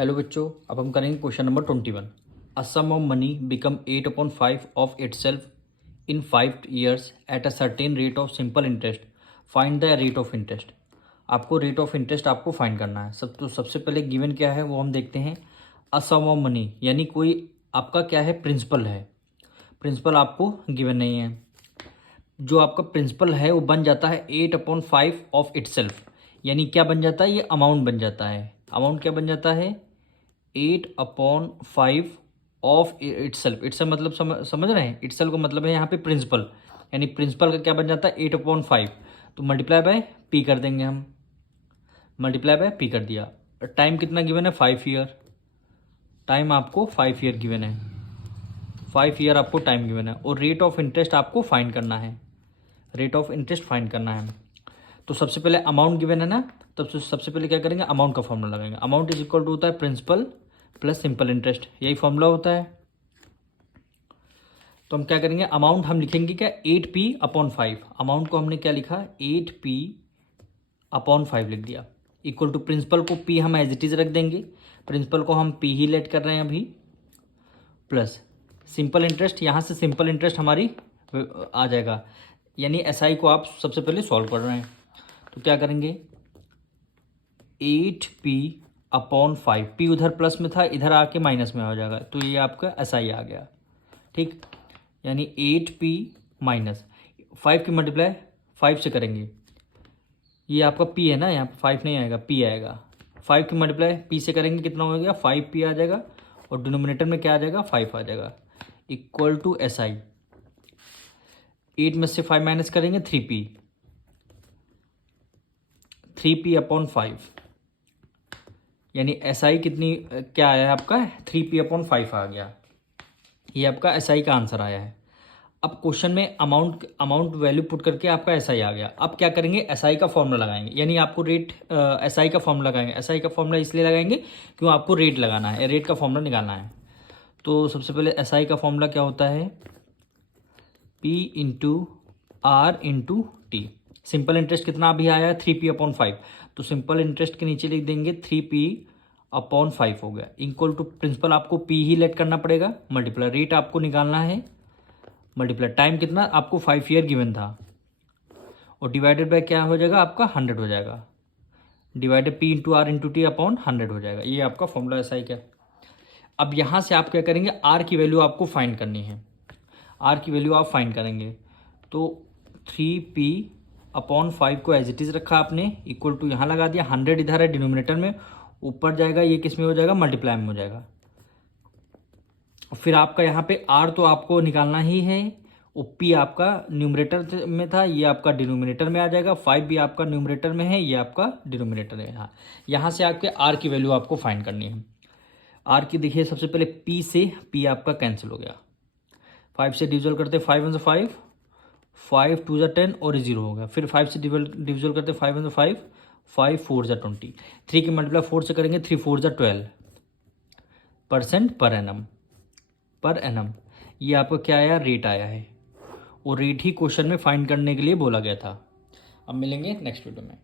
Hello बच्चों, अब हम करेंगे question number 21। A sum of money become 8/5 of itself in 5 years at a certain rate of simple interest. Find the rate of interest. आपको rate of interest आपको find करना है। सबसे पहले गिवन क्या है वो हम देखते हैं। अ सम ऑफ मनी यानी कोई आपका क्या है, प्रिंसिपल है। प्रिंसिपल आपको गिवन नहीं है। जो आपका प्रिंसिपल है वो बन जाता है 8/5 ऑफ इटसेल्फ। यानी क्या बन जाता है, ये अमाउंट बन जाता है। अमाउंट क्या बन जाता है, 8/5 ऑफ इटसेल्फ। इटसेल्फ मतलब समझ रहे हैं, इटसेल्फ का मतलब है यहाँ पे प्रिंसिपल। यानी प्रिंसिपल का क्या बन जाता है, 8/5। तो मल्टीप्लाई बाय पी कर देंगे हम। मल्टीप्लाई बाय पी कर दिया। टाइम कितना गिवन है, 5 ईयर। टाइम आपको 5 ईयर गिवन है। 5 ईयर आपको टाइम गिवन है। और रेट ऑफ इंटरेस्ट आपको फाइंड करना है। रेट ऑफ इंटरेस्ट फाइंड करना है। तो सबसे पहले अमाउंट गिवन है ना, तब सबसे पहले क्या करेंगे, अमाउंट का फॉर्मूला लगाएंगे। अमाउंट इज इक्वल टू होता है प्रिंसिपल प्लस सिंपल इंटरेस्ट, यही फॉर्मूला होता है। तो हम क्या करेंगे, अमाउंट हम लिखेंगे क्या, 8p/5। अमाउंट को हमने क्या लिखा, 8p/5 लिख दिया। इक्वल टू प्रिंसिपल को p हम एज इट इज रख देंगे। प्रिंसिपल को हम p ही लेट कर रहे हैं अभी, प्लस सिंपल इंटरेस्ट। यहाँ से सिंपल इंटरेस्ट हमारी आ जाएगा। यानी एसआई को आप सबसे पहले सॉल्व कर रहे हैं। तो क्या करेंगे, 8p/5। p उधर प्लस में था, इधर आके माइनस में हो जाएगा। तो ये आपका एसआई आ गया, ठीक। यानी 8p माइनस 5 की मल्टीप्लाई 5 से करेंगे। ये आपका p है ना, यहाँ पर 5 नहीं आएगा, p आएगा। 5 की मल्टीप्लाई p से करेंगे, कितना हो गया, 5p आ जाएगा। और डिनोमिनेटर में क्या आ जाएगा, 5 आ जाएगा। Equal to SI. 8 में से 5 माइनस करेंगे, 3p। 3p/5। यानी एसआई कितनी क्या आया है आपका, 3p/5 आ गया। ये आपका एसआई का आंसर आया है। अब क्वेश्चन में अमाउंट वैल्यू पुट करके आपका एसआई आ गया। अब क्या करेंगे, एसआई का फॉर्मूला लगाएंगे। यानी आपको रेट एसआई का फॉर्मूला लगाएंगे। एसआई का फॉर्मूला इसलिए लगाएंगे क्यों, आपको रेट लगाना है, रेट का फॉर्मूला निकालना है। तो सबसे पहले एसआई का फॉर्मूला क्या होता है, P/R/T। सिंपल इंटरेस्ट कितना अभी आया है, 3p/5। तो सिंपल इंटरेस्ट के नीचे लिख देंगे 3p/5 हो गया। इक्वल टू प्रिंसिपल आपको p ही लेट करना पड़ेगा, मल्टीप्लाई रेट आपको निकालना है, मल्टीप्लाई टाइम कितना आपको 5 ईयर गिवन था, और डिवाइडेड बाय क्या हो जाएगा आपका, 100 हो जाएगा। डिवाइडेड P/R/T/100 हो जाएगा। ये आपका फॉर्मूला एसआई का। अब यहाँ से आप क्या करेंगे, आर की वैल्यू आपको फाइंड करनी है। आर की वैल्यू आप फाइंड करेंगे। तो 3p/5 को एज इट इज रखा आपने, इक्वल टू यहाँ लगा दिया, 100 इधर है डिनोमिनेटर में, ऊपर जाएगा, ये किस में हो जाएगा, मल्टीप्लाई में हो जाएगा। और फिर आपका यहाँ पे आर तो आपको निकालना ही है, और पी आपका न्यूमरेटर में था, ये आपका डिनोमिनेटर में आ जाएगा। 5 भी आपका न्यूमरेटर में है, ये आपका डिनोमिनेटर में है। यहाँ से आपके आर की वैल्यू आपको फाइंड करनी है। आर की देखिए, सबसे पहले पी से पी आपका कैंसिल हो गया। 5 से डिविजल करते 5 1 5, 5 2 10 और 0 हो गया। फिर 5 से डिविजल करते 5 1 5, 5 4 20। 3 की मल्टीप्लाई 4 से करेंगे, 3 4 12% पर एनम। ये आपका क्या आया, रेट आया है। और रेट ही क्वेश्चन में फाइंड करने के लिए बोला गया था। अब मिलेंगे नेक्स्ट वीडियो में।